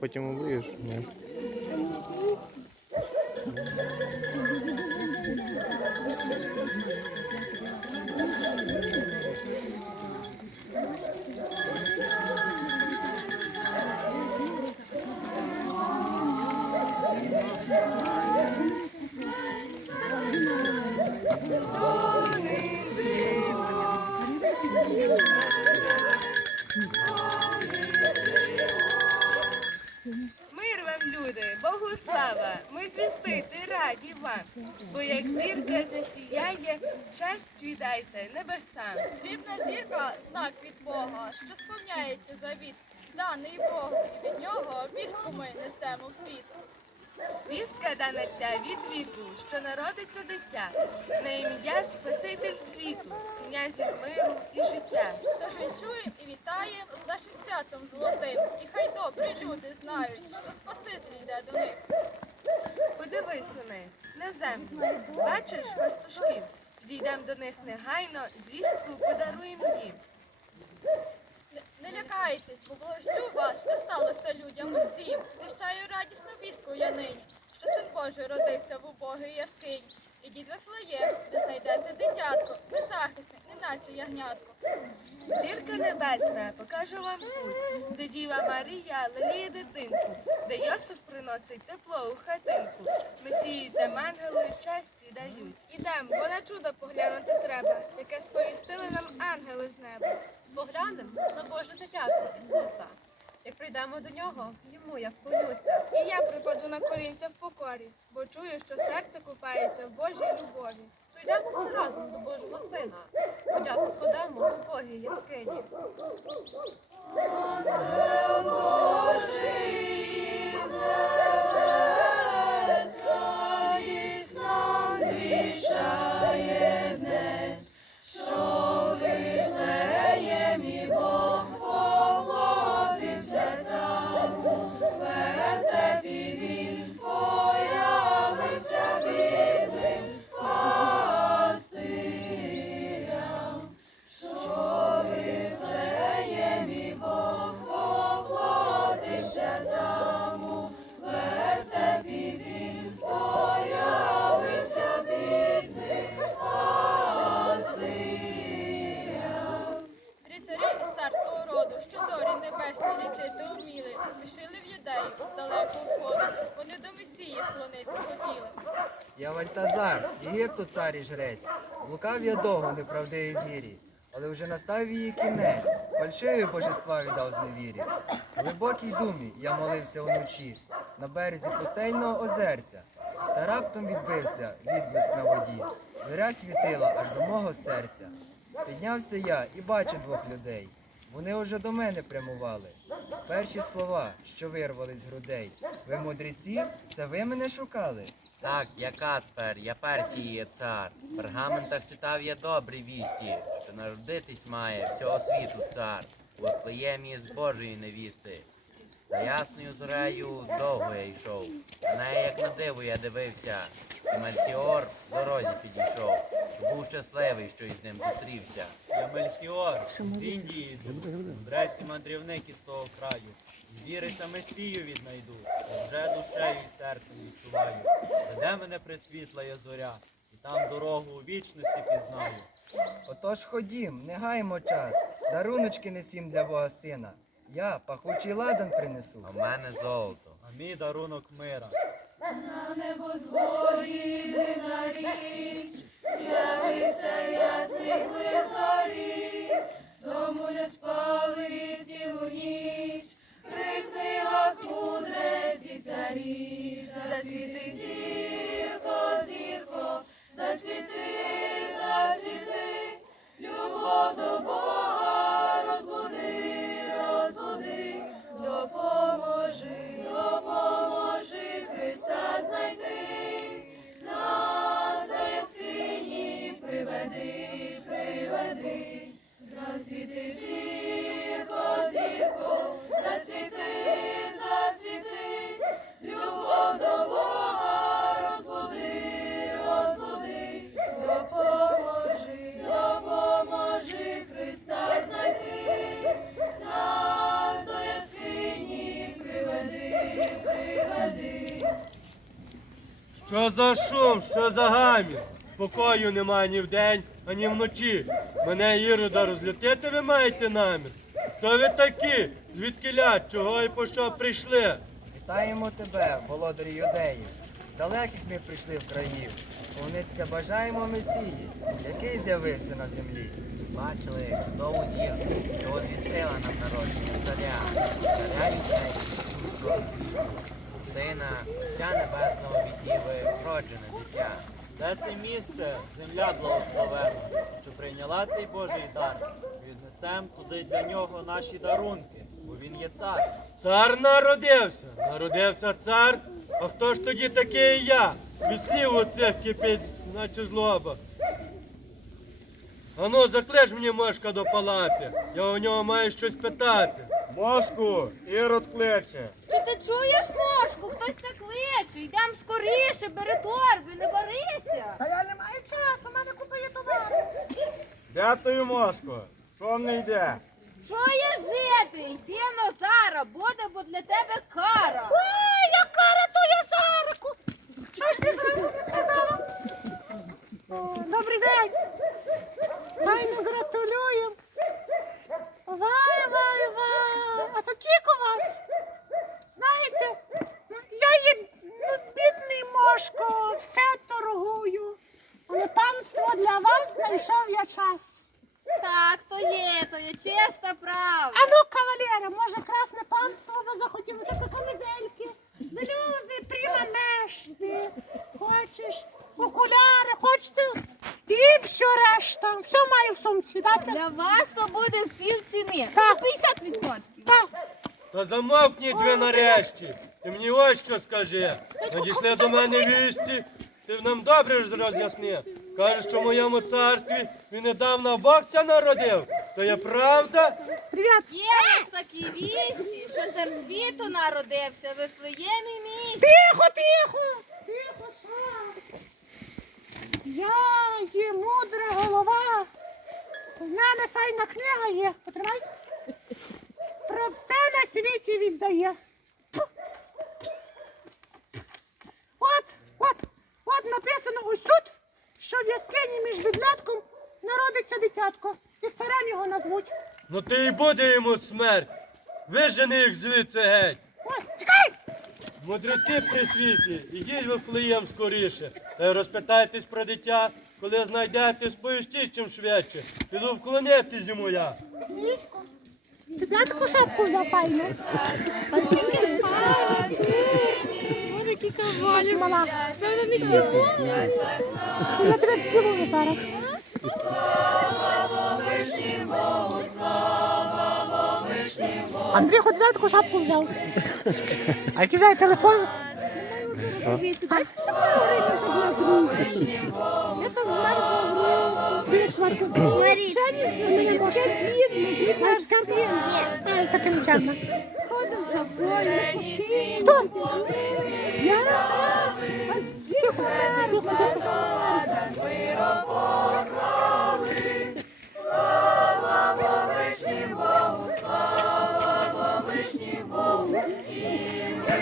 потім облиєш? Ні. Мир Ми звістити раді вам, бо як зірка засіяє, честь віддайте небесам. Срібна зірка знак від Бога, що сповняється завіт, даний Богу, і від нього вістку ми несемо в світ. Вістка дана ця від віку, що народиться дитя, на ім'я Спаситель світу, князів миру і життя. Тож віншуєм і вітаєм з нашим святом золотим. І хай добрі люди знають, що Спаситель йде до них. Подивись униз, на землю, бачиш пастушків, Війдемо до них негайно, звістку подаруємо їм. Не, не лякайтесь, бо благощу вас, що сталося людям усім. Звіщаю радісну вістку я нині, що син Божий родився в убогій яскині. Ідіть в Вифлеєм, де знайдете дитятко, беззахисне, неначе ягнятко. Зірка небесна, покажу вам путь, де Діва Марія леліє дитинку, де Йосиф приносить тепло у хатинку. Месії та ангели честь віддають. Ідем, бо на чудо поглянути треба, яке сповістили нам ангели з неба. Поглянем на Боже дитятко Ісуса. Як прийдемо до нього, йому я вклонюся. І я припаду на колінця в покорі, бо чую, що серце купається в Божій любові. Прийдемо всі разом до Божого Сина. Подяку складемо у Богій яскині. Три Вальтазар, Єгипту цар і жрець. Блукав я довго неправдивій вірі, але вже настав її кінець. Фальшиві божества віддав з невірі. В глибокій думі я молився вночі на березі пустельного озерця. Та раптом відбився відблиск на воді. Зоря світила аж до мого серця. Піднявся я і бачу двох людей. Вони уже до мене прямували. Перші слова, що вирвались з грудей. Ви мудреці, це ви мене шукали. Так, я Каспер, я Персії цар. В пергаментах читав я добрі вісті, що народитись має всього світу цар. У Вифлеємі з Божої невісти. За ясною зорею довго я йшов. На неї, як на диво, я дивився. І Мельхіор в дорозі підійшов. Був щасливий, що із ним зустрівся. Я Мельхіор, з Індії йду, мудрець і мандрівник із того краю. Віриться Месію віднайду, вже душею і серцем відчуваю. Веде мене присвітла я зоря, і там дорогу у вічності пізнаю. Отож ходім, не гаймо час, даруночки несім для Бога сина. Я пахучий ладан принесу. А в мене золото. А мій дарунок мира. На небо згоді на річ, з'явився ясний близь Що за шум, що за гамір? Спокою нема ні вдень, ані вночі. Мене Ірода розлютити ви маєте намір? Хто ви такі? Звідки ля? Чого і по що прийшли? Вітаємо тебе, володарі юдеїв. З далеких ми прийшли в країв. Повниться бажаємо Месії, який з'явився на землі. Бачили чудову зірку, що звістила нам народження царя, царя юдей, сина, Отця Небесного від Діви, вроджене дитя. Де це місце, земля благословена, що прийняла цей Божий дар. Віднесем туди для нього наші дарунки, бо він є цар. Цар народився, народився цар. А хто ж тоді такий я? Від слів оцих кипить, наче злоба. Ану, заклич мені мошка до палати. Я у нього маю щось питати. Мошку, Ірод кличе. Чи ти чуєш мошку? Хтось так кличе. Йдемо скоріше, бери торби, не борися. Та я не маю часу, в мене купа є товару. Де тою мошку? Що не йде? Чуєш жити? Йди Назара, буде бо для тебе кара. Ой, я кара то я Зараку. Що ж ти зразу не сказала? О, Добрий день. Файно гратулюємо. Вай, вай, вай. А то кік у вас? Знаєте, ну, я є ну, бідний мошко, все торгую. Але панство для вас знайшов я час. Так, то є, то є чиста правда. А ну, кавалера, може красне панство ви захотіли таке камізельки, блюзи, приманешти, хочеш, окуляри, хочете? І все решта. Все маю в сумці, дати? Для вас то буде в пів ціни. Так. 50 відсотків. Так. Та замовкніть ви нарешті. Ти мені ось що скажи. Надійшли до мене вісті. Ти нам добре ж роз'ясни. Кажеш, що в моєму царстві він недавно бокця народив. То є правда? Привіт. Є у нас такі вісті, що цар світу народився в Вифлеємі місті. Тихо, тихо. Тихо, що? Я є мудра голова. У мене файна книга є. Потримай. Про все на світі віддає. Фу. От, от, от написано ось тут, що в яскині між відлетком народиться дитятко. І царем його назвуть. Ну ти і буде йому смерть. Вижени їх звідси геть. Ой, чекай! Мудреці при світі, ідіть в Флеєм скоріше. Та й розпитайтесь про дитя, коли знайдете, сповістіть чим швидше. Піду вклонитись йому я. Низько. Ти п'ятку шапку взяв файну. Великий каваль. Мала. Певно, не цілує. Я тебе цілую зараз. Андрій хоч п'ятку шапку взяв. А який взяв телефон? Я так змерзла в Марі. Ще не знаю, таке бідне, бідна скарбі. Ай, таке нечемно. Ходимо за полі. Хто? Я? Тихо, тихо, тихо.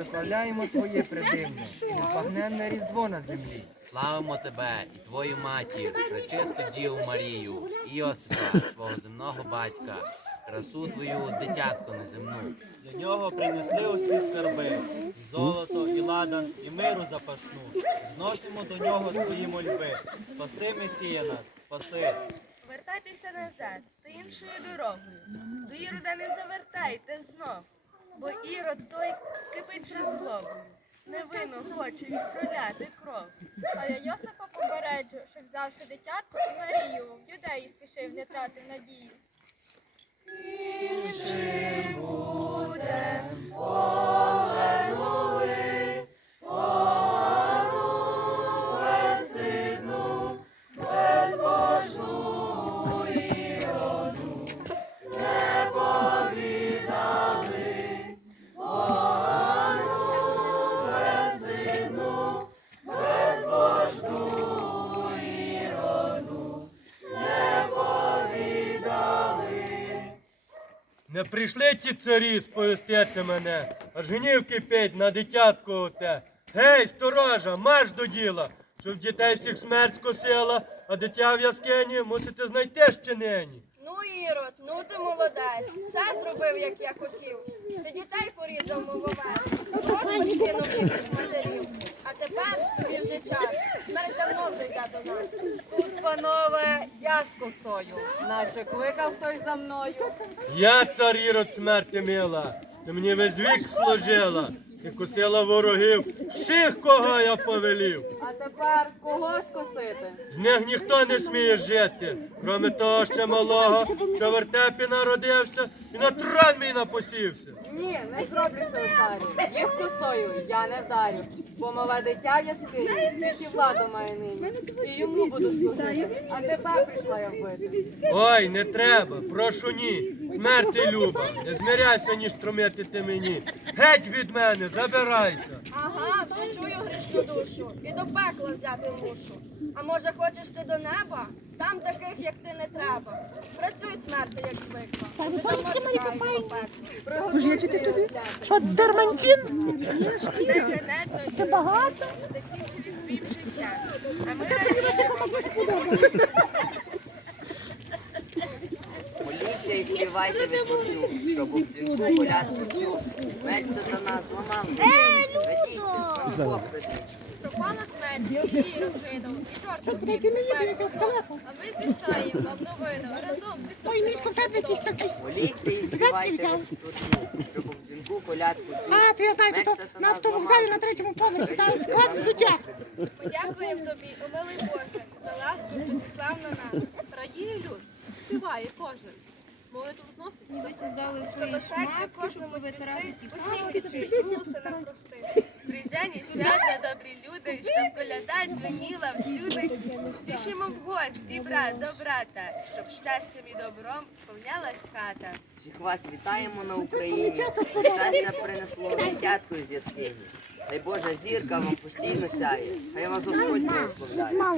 прославляємо твоє предивне, незбагненне різдво на землі. Славимо тебе і твою матір, пречисту Діву Марію, і Йосипа, твого земного батька, красу твою, дитятку неземну. Для нього принесли ось ці скарби, золото, і ладан, і миру запашну. Зносимо до нього свої мольби. Спаси Месія нас, спаси. Вертайтеся назад, це іншою дорогою. До Ірода не завертайте знов, бо Ірод той кипить же злобою. Невинно хоче відправляти кров. Але Йосипа попереджу, що взявши дитятку і Марію, людей спішив, не тратив надію. Небо прийшли ті царі сповістити мене, аж гнів кипить на дитятко оте. Гей, сторожа, марш до діла, щоб дітей всіх смерть скосила, а дитя в яскині мусите знайти ще нині. Ну, Ірод, ну ти молодець. Все зробив, як я хотів. Ти дітей порізав мововець. Господь кинув їх матерів. А тепер тобі вже час. Смерть давно вже йде до нас. Тут, панове, я з косою. Наче кликав хтось за мною. Я цар Ірод смерті мила, ти мені весь вік служила, і косила ворогів всіх, кого я повелів. А тепер кого скосити? З них ніхто не сміє жити, кроме того ще малого, що в вертепі народився і на трон мій напосівся. Ні, не зроблю цього царю. Їх косою я не вдарю. Бо мале дитя я світі владу має нині. І йому буду служити. А тебе прийшла я вбити. Ой, не треба, прошу ні. Смерти люба, не змиряйся, ніж трумити ти мені. Геть від мене, забирайся. Ага, вже чую грішну душу. І до пекла взяти мушу. А може хочеш ти до неба? Там таких, як ти, не треба. Працюй смерти, як звикла. Вже давно чекаю до пекла. Божечити тобі? Що, дермантин? Де ганебно і багато? закінчили своїм життям. А ми Моліться і співайте ви почу, щоб у дзвінку колядку цю. Весь сатана зламав. Ей, Людо! Пропала смерть, її розкинув, і чорт дім А ми звіщаємо вам новину разом зі Ой, мішко, в тебе якийсь такий. Співайте щоб у дзвінку колядку цю. А, то я знаю, то, то на автовокзалі на третьому поверсі, там склад взуття. подякуємо тобі, о милий Боже, за ласку, що зіслав на нас. Радіє люд, співає кожен. Молитву зносить. Щоб серце кожному усіх вчить, Ісуса нам прости. Різдвяні свята, добрі люди, щоб коляда дзвеніла всюди. Спішимо в гості, брат до брата, щоб щастям і добром сповнялась хата. Всіх вас вітаємо на Україні. Щастя принесло дитятко з яскині. Дай Божа зірка вам постійно сяє. Хай вас Господь благословляє. яслах